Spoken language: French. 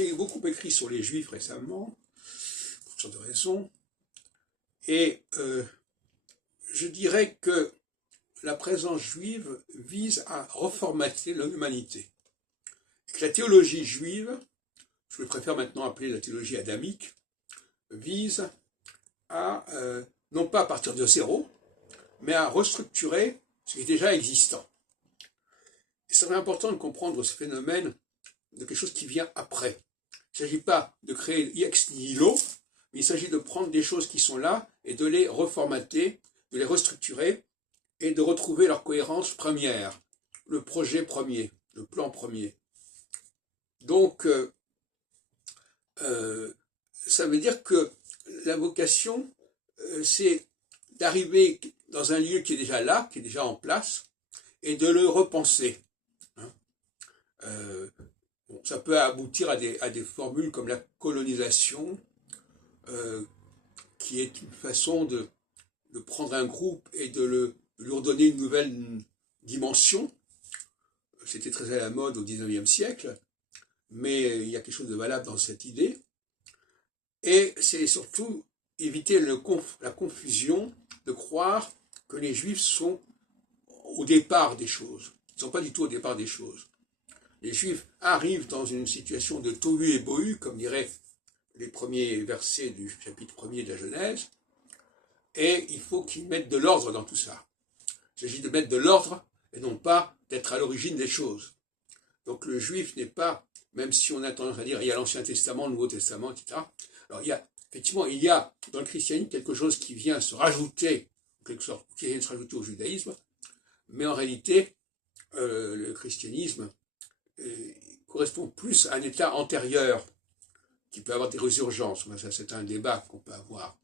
J'ai beaucoup écrit sur les Juifs récemment, pour toutes sortes de raisons, et je dirais que la présence juive vise à reformater l'humanité. La théologie juive, je préfère maintenant appeler la théologie adamique, vise à, non pas à partir de zéro, mais à restructurer ce qui est déjà existant. Et c'est important de comprendre ce phénomène de quelque chose qui vient après. Il ne s'agit pas de créer ex nihilo, mais il s'agit de prendre des choses qui sont là et de les reformater, de les restructurer et de retrouver leur cohérence première, le projet premier, le plan premier. Donc, ça veut dire que la vocation, c'est d'arriver dans un lieu qui est déjà là, qui est déjà en place, et de le repenser. Bon, ça peut aboutir à des formules comme la colonisation, qui est une façon de prendre un groupe et de lui redonner une nouvelle dimension. C'était très à la mode au XIXe siècle, mais il y a quelque chose de valable dans cette idée. Et c'est surtout éviter la confusion de croire que les Juifs sont au départ des choses. Ils ne sont pas du tout au départ des choses. Les Juifs arrivent dans une situation de tohu et bohu, comme diraient les premiers versets du chapitre 1er de la Genèse, et il faut qu'ils mettent de l'ordre dans tout ça. Il s'agit de mettre de l'ordre et non pas d'être à l'origine des choses. Donc le Juif n'est pas, même si on a tendance à dire il y a l'Ancien Testament, le Nouveau Testament, etc. Alors effectivement, il y a dans le christianisme quelque chose qui vient se rajouter, en quelque sorte, qui vient se rajouter au judaïsme, mais en réalité, le christianisme correspond plus à un état antérieur qui peut avoir des résurgences. Ça, c'est un débat qu'on peut avoir.